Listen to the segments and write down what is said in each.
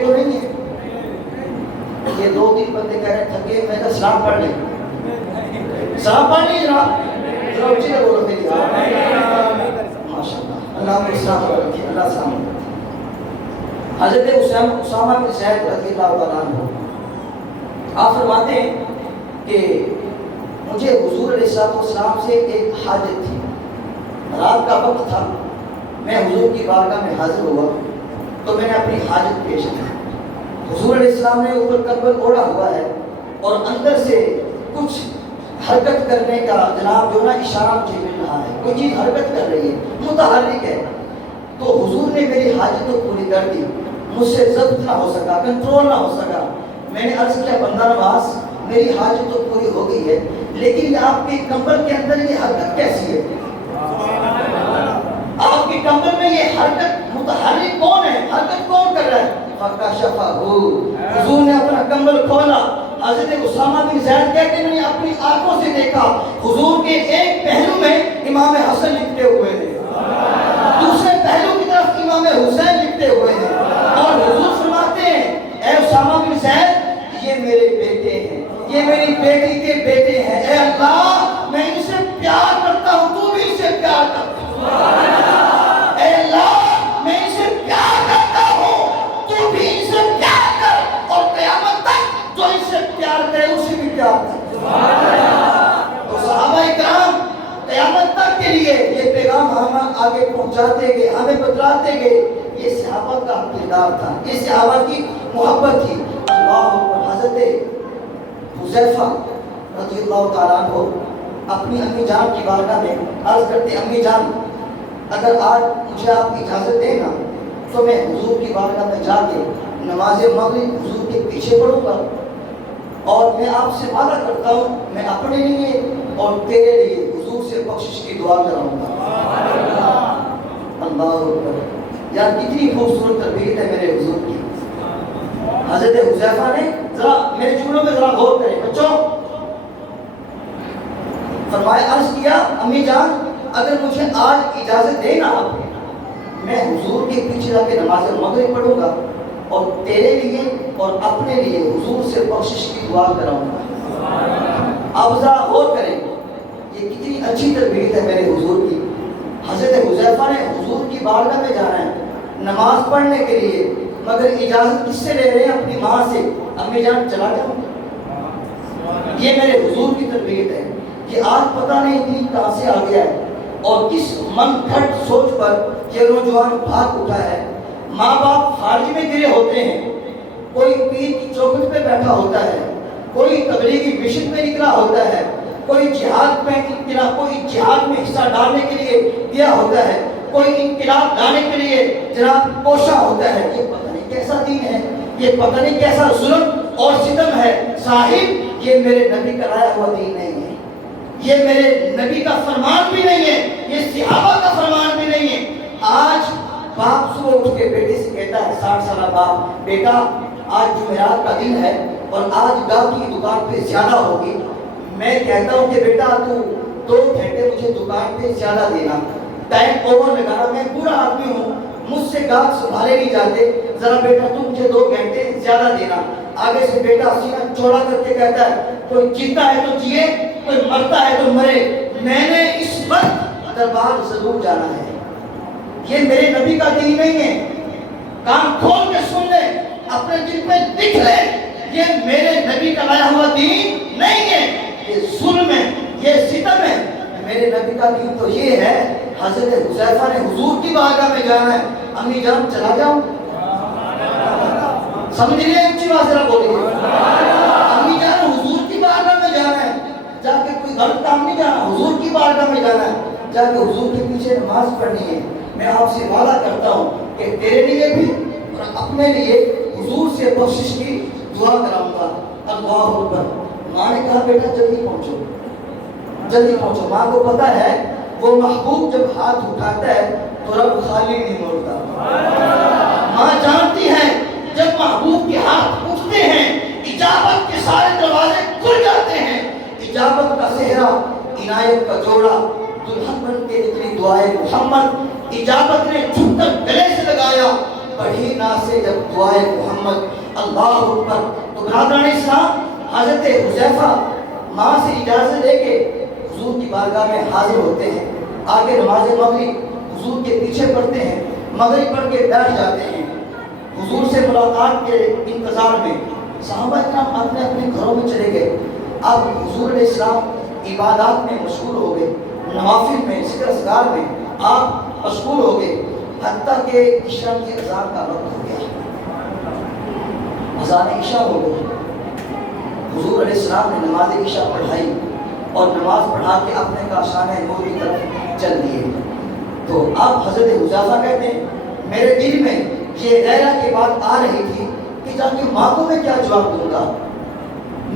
تو نہیں ہے. یہ 2-3 بندے کہہ رہے ہیں تھکے, میں کہا سلام پڑھ لیں, سلام پڑھ لیں جناب, ذرا اچھی لے بولو میری. ماشاء اللہ, اللہ کو اسلام رکھے, اللہ سلام. حضرت اسامہ بن زید رضی اللہ تعالیٰ عنہ آپ فرماتے ہیں کہ مجھے حضور علیہ السلام سے ایک حاجت تھی. رات کا وقت تھا, میں حضور کی بارگاہ میں حاضر ہوا تو میں نے اپنی حاجت پیش کی. حضور علیہ السلام نے اوپر کمبل اوڑھا ہوا ہے اور اندر سے کچھ حرکت کرنے کا جناب جو نا اشارہ مجھے مل رہا ہے, کوئی چیز حرکت کر رہی ہے, متحرک ہے. تو حضور نے میری حاجت کو پوری کر دی, مجھ سے ضبط نہ ہو سکا, کنٹرول نہ ہو سکا. میں نے عرض کیا بندہ نواز میری حاجت تو پوری ہو گئی ہے, لیکن آپ کے کمبل کے اندر یہ حرکت کیسی ہے؟ آپ کے کمبل میں یہ حرکت متحرک کون ہے, حرکت کون کر رہا ہے؟ فَكَشَفَهُ, حضور نے اپنا کمبل کھولا. حضرت اسامہ بن زید کہتے ہیں میں نے اپنی آنکھوں سے دیکھا حضور کے ایک پہلو میں امام حسن لپٹے ہوئے ہیں, دوسرے پہلو کی طرف امام حسین لپٹے ہوئے ہیں, اور حضور فرماتے ہیں اے اسامہ بن زید یہ میرے بیٹے ہیں, یہ میری بیٹی کے بیٹے ہیں, اے اللہ میں ان سے پیار کرتا ہوں, تو بھی ان سے پیار کرتا, اے اللہ میں ان سے پیار کرتا ہوں, تو بھی ان سے پیار کر, اور قیامت تک جو ان سے پیار کرے اسے بھی پیار کر. تو صحابہ کرام قیامت تک کے لیے یہ پیغام ہم آگے پہنچاتے گئے, ہمیں بتلاتے گئے. یہ صحابہ کا کردار تھا, یہ صحابہ کی محبت تھی. اللہ اکبر. حضرت حذیفہ رضی اللہ تعالیٰ عنہ اپنی امی جان کی بارگاہ میں عرض کرتے, امی جان اگر آج مجھے آپ اجازت دیں نا تو میں حضور کی بارگاہ میں جا کے نماز مغرب حضور کے پیچھے پڑھوں گا, اور میں آپ سے وعدہ کرتا ہوں میں اپنے لیے اور تیرے لیے حضور سے بخشش کی دعا کراؤں گا. اللہ اکبر. یار کتنی خوبصورت تربیت ہے میرے حضور کی. حضرت حذیفہ نے ذرا میرے جملوں میں ذرا غور کریں بچوں, فرمایا عرض کیا امی جان اگر مجھے آج اجازت دے نا آپ, میں حضور کے پیچھے جا کے نماز مغرب پڑھوں گا اور تیرے لیے اور اپنے لیے حضور سے بخشش کی دعا کراؤں گا. آپ ذرا غور کریں, یہ کتنی اچھی تربیت ہے میرے حضور کی. حضرت حذیفہ نے حضور کی بارگاہ میں جانا ہے نماز پڑھنے کے لیے, مگر اجازت کس سے لے رہے ہیں؟ اپنی ماں سے. امی جان چلا جاؤں. یہ میرے حضور کی تربیت ہے کہ آج پتہ نہیں دین کہاں سے آ گیا ہے اور کس من گھڑت سوچ پر یہ نوجوان بھاگ اٹھا ہے. ماں باپ خارج میں گرے ہوتے ہیں, کوئی پیر کی چوکھٹ پہ بیٹھا ہوتا ہے, کوئی تبلیغی مشن پہ نکلا ہوتا ہے, کوئی جہاد پہ نکلا, کوئی جہاد میں حصہ ڈالنے کے لیے گیا ہوتا ہے, کوئی انقلاب لانے کے لیے جناب کوشاں ہوتا ہے. یہ پتہ نہیں کیسا دین ہے, یہ پتہ نہیں کیسا ظلم اور ستم ہے. صاحب یہ میرے نبی کا لایا ہوا دین نہیں ہے, یہ میرے نبی کا فرمان بھی نہیں ہے, یہ صحابہ کا فرمان بھی نہیں ہے. آج باپ صبح اٹھ کے بیٹے سے کہتا ہے, 60 سالہ باپ, بیٹا آج جمعرات کا دن ہے اور آج گاہ کی دکان پہ زیادہ ہوگی. میں کہتا ہوں کہ بیٹا تو 2 گھنٹے مجھے دکان پہ زیادہ دینا, ٹائم اوور لگانا, میں بوڑھا آدمی ہوں, مجھ سے گاہک سنبھالے نہیں جاتے, ذرا بیٹا تو مجھے 2 گھنٹے زیادہ دینا. آگے سے بیٹا سینہ چوڑا کر کے کہتا ہے, کوئی جیتا ہے تو جیے, کوئی مرتا ہے تو مرے, میں نے اس وقت دربار ضرور جانا ہے. یہ میرے نبی کا دین نہیں ہے. کان کھول کے سن لے, اپنے دل پہ لکھ لے, یہ میرے نبی کا لایا ہوا دین نہیں ہے. یہ ظلم ہے, یہ ستم ہے. میرے نبی کا دین تو یہ ہے. حضرت حذیفہ نے حضور کی بارگاہ میں جانا ہے, امی جان چلا جاؤں. سمجھ رہے ہیں, اچھی بات ذرا بولیے. امی جان حضور کی بارگاہ میں جانا ہے, جا کے کوئی غلط کام نہیں جانا, حضور کی بارگاہ میں جانا ہے, جا کے حضور کے پیچھے نماز پڑھنی ہے. میں آپ سے وعدہ کرتا ہوں کہ تیرے لیے بھی اور اپنے لیے حضور سے بخشش کی دعا کراؤں گا. اللہ اکبر. ماں نے کہا بیٹا جلدی پہنچو, جلدی پہنچو. ماں کو پتا ہے وہ محبوب جب ہاتھ اٹھاتا ہے تو رب خالی نہیں موڑتا. ماں جانتی ہے جب محبوب کے ہاتھ اٹھتے ہیں اجابت کے سارے دروازے کھل جاتے ہیں. اجابت کا صحرا, عنایت کا جوڑا, دلہن بن کے نکلی دعائے محمد. اجابت نے جھک کر گلے سے لگایا, پڑھی نا سے جب دعائے محمد اللہ اکبر، تو برادران اسلام حضرت حذیفہ ماں سے اجازت لے کے حضور کی بارگاہ میں حاضر ہوتے ہیں، آگے نماز مغرب حضور کے پیچھے پڑھتے ہیں، مغرب پڑھ کے بیٹھ جاتے ہیں، حضور سے ملاقات کے انتظار میں صحابہ کرام اپنے اپنے گھروں میں چلے گئے۔ اب حضور علیہ السلام عبادات میں مشغول ہو گئے، نوافل میں، ذکر اذکار میں آپ مشغول ہو گئے، حتیٰ کہ عشاء کی اذان کا وقت ہو گیا، اذان عشاء ہو گئی۔ حضور علیہ السلام نے نماز عشاء پڑھائی اور نماز پڑھا کے اپنے کاشانہ نور کی طرف چل دیے۔ تو اب حضرت حذیفہ کہتے ہیں میرے دل میں یہ غیرہ کی بات آ رہی تھی کہ جا کے ماں کو میں کیا جواب دوں گا،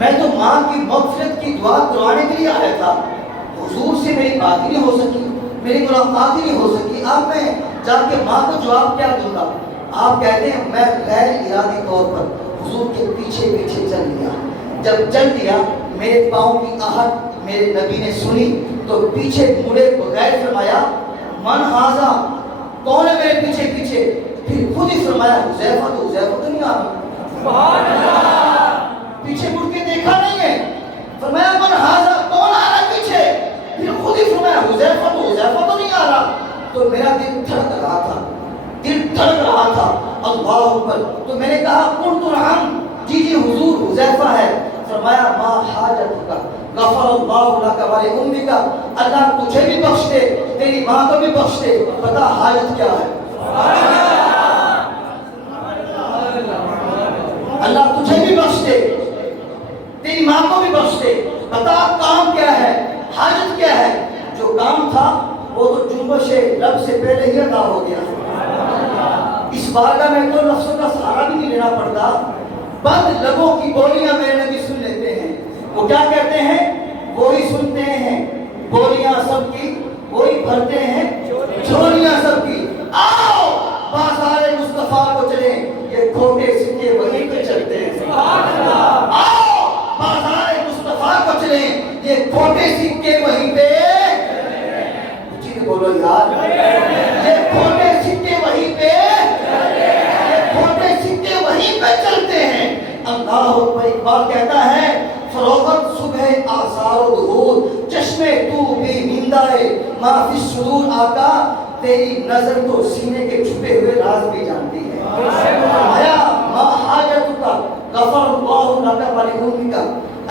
میں تو ماں کی مغفرت کی دعا کروانے کے لیے آیا تھا، حضور سے میری بات ہی نہیں ہو سکی، میری ملاقات ہی نہیں ہو سکی، اب میں جا کے ماں کو جواب کیا دوں گا؟ آپ کہتے ہیں میں غیر ارادی طور پر حضور کے پیچھے پیچھے چل دیا، جب چل دیا میرے پاؤں کی آہٹ میرے نبی نے سنی تو پیچھے مڑے بغیر فرمایا من ھذا، کون ہے میرے پیچھے پیچھے؟ پھر خود ہی فرمایا حذیفہ تو نہیں آ رہا، سبحان اللہ، پیچھے مڑ کے دیکھا نہیں ہے، فرمایا من ھذا، کون آ رہا پیچھے؟ پھر خود ہی فرمایا حذیفہ تو نہیں آ رہا۔ تو میرا دل دھڑک رہا تھا، اللہ اکبر۔ تو میں نے کہا قلت نعم، جی حضور حذیفہ ہے۔ فرمایا ما حاجتک غفر اللہ لک ولامک، اللہ تجھے بھی بخش دے تیری ماں کو بھی بخش دے، بتا حاجت کیا ہے؟ اللہ تجھے بھی بخش دے تیری ماں کو بھی بخش دے، بتا کام کیا ہے، حاجت کیا ہے؟ جو کام تھا وہ تو جنبش لب سے پہلے ہی ادا ہو گیا۔ اس بارگاہ میں تو لفظوں کا سہارا بھی نہیں لینا پڑتا، بند لبوں کی بولیاں میرے نبی سن لیتے ہیں۔ وہ کیا کہتے ہیں؟ وہی سنتے ہیں بولیاں سب کی، وہی بھرتے ہیں جھولیاں سب کی۔ آؤ بازار مصطفیٰ کو چلیں، یہ کھوٹے سکے وہیں پہ چلتے ہیں۔ آؤ بازار مصطفیٰ کو چلیں، یہ کھوٹے سکے وہیں پہ، جی بولو یار، یہ کھوٹے سکے وہیں پہ، یہ کھوٹے سکے وہیں پہ چلتے ہیں۔ اللہ اکبر۔ اقبال کہتا ہے فروغت صبح آثار و ظہور، چشمے تو بھی نیندائے ما فی الصدور، آقا تیری نظر تو سینے کے چھپے ہوئے راز بھی جانتی ہے۔ آیا ما حاجتک غفر اللہ لک ولامک،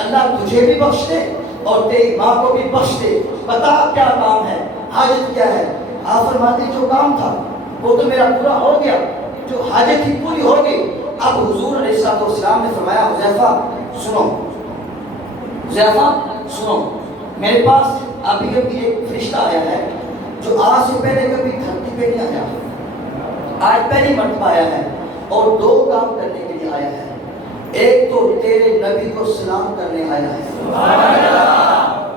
اللہ تجھے بھی بخش دے اور تیری ماں کو بھی بخش دے، بتا کیا کام ہے، حاجت کیا ہے؟ آپ فرماتے جو کام تھا وہ تو میرا پورا ہو گیا، جو حاجت ہی پوری ہو گئی۔ اب حضور علیہ السلام نے فرمایا حذیفہ سنو، حذیفہ سنو، میرے پاس ابھی ایک فرشتہ آیا ہے جو آج سے پہلے کبھی دھرتی پہ نہیں آیا، آج پہلی مرتبہ آیا ہے اور دو کام کرنے کے لیے آیا ہے۔ ایک تو تیرے نبی کو سلام کرنے آیا ہے،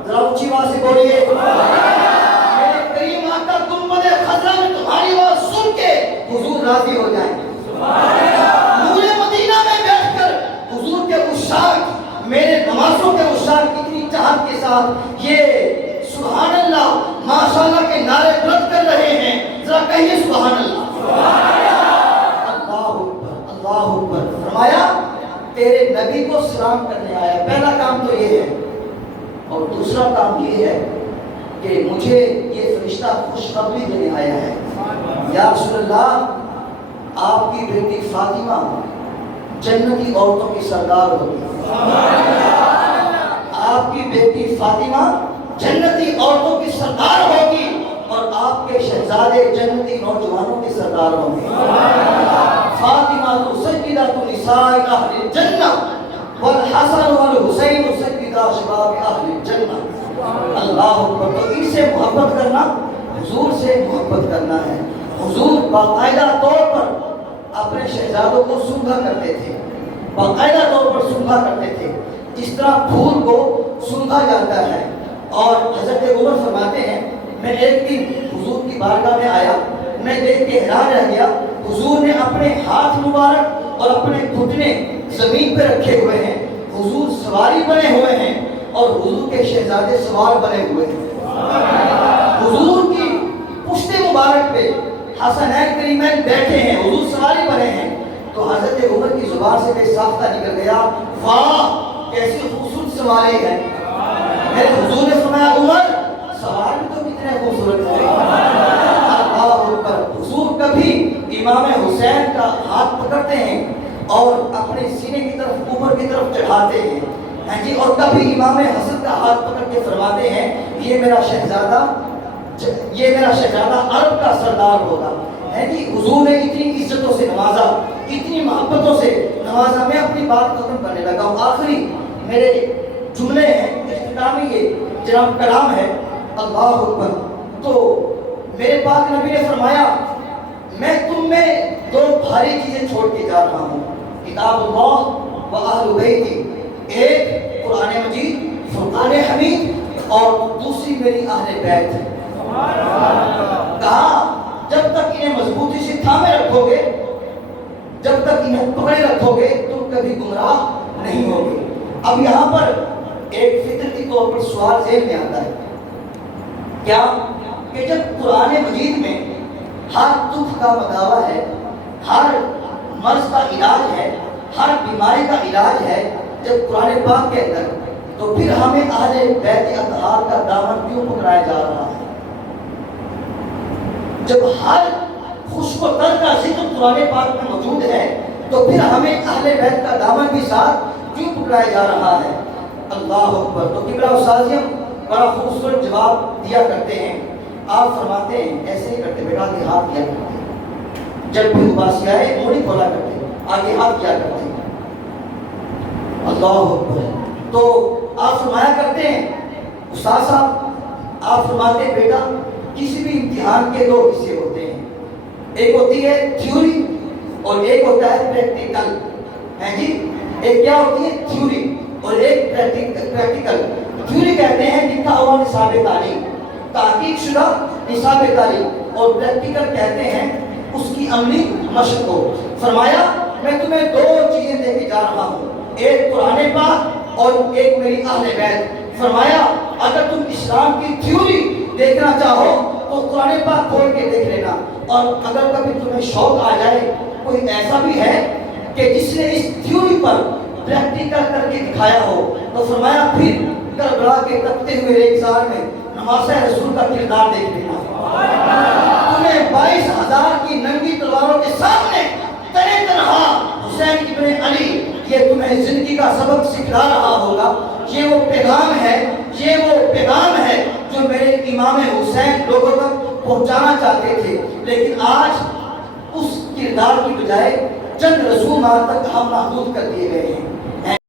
ذرا اونچی آواز سے بولیے، میرے کریم آقا گنبد خضرا میں تمہاری آواز سن کے حضور راضی ہو جائیں، نور مدینہ میں بیٹھ کر حضور کے عشاق، میرے نمازوں کے عشاق اتنی چاہت کے ساتھ یہ سبحان اللہ ماشاءاللہ کے نعرے بلند کر رہے ہیں، ذرا کہیے سبحان اللہ، اللہ اکبر، اللہ اکبر۔ فرمایا تیرے نبی کو سلام کرنے آیا، پہلا کام تو یہ ہے، اور دوسرا کام یہ ہے کہ مجھے یہ فرشتہ خوشخبری دینے آیا ہے، یا رسول اللہ آپ کی بیٹی فاطمہ جنتی عورتوں کی سردار ہوگی، آپ کی بیٹی فاطمہ جنتی عورتوں کی سردار ہوگی اور آپ کے شہزادے جنتی نوجوانوں کے سردار ہوں گے۔ فاطمہ تو سیدہ نساء اہل الجنہ والحسن والحسین سیدہ شباب اہل الجنہ۔ اللہ اکبر۔ تو ان سے محبت کرنا حضور سے محبت کرنا ہے۔ حضور باقاعدہ طور پر اپنے شہزادوں کو سونگھا کرتے تھے، باقاعدہ طور پر سونگھا کرتے تھے، جس طرح پھول کو سونگھا جاتا ہے۔ اور حضرت عمر فرماتے ہیں میں ایک دن حضور کی بارگاہ میں آیا، میں دیکھ کے حیران رہ گیا، حضور نے اپنے ہاتھ مبارک اور اپنے گھٹنے زمین پہ رکھے ہوئے ہیں، حضور سواری بنے ہوئے ہیں اور حضور کے شہزادے سوار بنے ہوئے ہیں۔ حضور کی پشت مبارک پہ حسنین کریمین بیٹھے ہیں، حضور سواری بنے ہیں، تو حضرت عمر کی زبان سے بے ساختہ نکل گیا، واہ کیسی خوبصورت سواری ہے۔ میرے حضور نے فرمایا عمر سوار بھی تو کتنے خوبصورت ہے۔ اللہ اکبر۔ حضور کبھی امام حسین کا ہاتھ پکڑتے ہیں اور اپنے سینے کی طرف اوپر کی طرف چڑھاتے ہیں، ہاں جی، اور کبھی امام حسن کا ہاتھ پکڑ کے فرماتے ہیں یہ میرا شہزادہ عرب کا سردار ہوگا، ہے جی۔ حضور نے اتنی عزتوں سے نوازا، اتنی محبتوں سے نوازا۔ میں اپنی بات ختم کرنے لگا ہوں، آخری میرے جملے ہیں، اختتامی یہ جناب کلام ہے، اللہ اکبر۔ تو میرے پاک نبی نے فرمایا میں تم میں دو بھاری چیزیں چھوڑ کے جا رہا ہوں، کتاب اللہ و اہل بیتی، ایک قرآن مجید فرقان حمید اور دوسری میری اہل بیت۔ کہا جب تک انہیں مضبوطی سے تھامے رکھو گے، جب تک انہیں پکڑے رکھو گے تم کبھی گمراہ نہیں ہوگے۔ اب یہاں پر ایک فطرتی طور پر سوال ذہن میں آتا ہے، کیا کہ جب قرآن مجید میں ہر دکھ کا مداوع ہے، ہر مرض کا علاج ہے، ہر بیماری کا علاج ہے جب قرآن پاک کے اندر، تو پھر ہمیں اہل بیت اطہار کا دامن کیوں پکڑایا جا رہا ہے؟ جب ہر خوشک و تر کا ذکر قرآن پاک میں موجود ہے تو پھر ہمیں اہل بیت کا دامن بھی ساتھ کیوں پکڑایا جا رہا ہے؟ اللہ اکبر۔ تو قبلہ استاذیم بڑا خوبصورت جواب دیا کرتے ہیں، آپ فرماتے ہیں ایسے ہی کرتے بیٹا آگے ہاتھ کیا کرتے، جب بھی اداسی آئے موڑی کھولا کرتے، آگے ہاتھ کیا کرتے، اللہ اکبر۔ تو آپ فرمایا کرتے ہیں استاد صاحب، آپ فرماتے ہیں بیٹا کسی بھی امتحان کے دو حصے ہوتے ہیں، ایک ہوتی ہے تھیوری اور ایک ہوتا ہے پریکٹیکل، ہیں جی۔ ایک کیا ہوتی ہے تھیوری اور ایک پریکٹیکل۔ تھیوری کہتے ہیں لکھا ہوا نصاب تعلیم، تحقیق شدہ نصاب تعلیم، اور پریکٹیکل کہتے ہیں اس کی عملی مشق کو۔ فرمایا میں تمہیں دو چیزیں دے کے جا رہا ہوں، ایک قرآن پاک اور ایک میری اہل بیت۔ فرمایا اگر تم اسلام کی تھیوری دیکھنا چاہو تو قرآن پاک کھول کے دیکھ لینا، اور اگر کبھی تمہیں شوق آ جائے کوئی ایسا بھی ہے کہ جس نے اس تھیوری پر پریکٹیکل کر کے دکھایا ہو، تو فرمایا پھر کربلا کے تپتے ہوئے ریگزار میں نماز رسول کا کردار دیکھ لینا۔ تمہیں 22,000 کی ننگی تلواروں کے سامنے تنہا تنہا حسین ابن علی یہ تمہیں زندگی کا سبق سکھلا رہا ہوگا۔ یہ وہ پیغام ہے، یہ وہ پیغام ہے جو میرے امام حسین لوگوں تک پہنچانا چاہتے تھے، لیکن آج اس کردار کی بجائے چند رسومات تک ہم محدود کر دیے گئے ہیں۔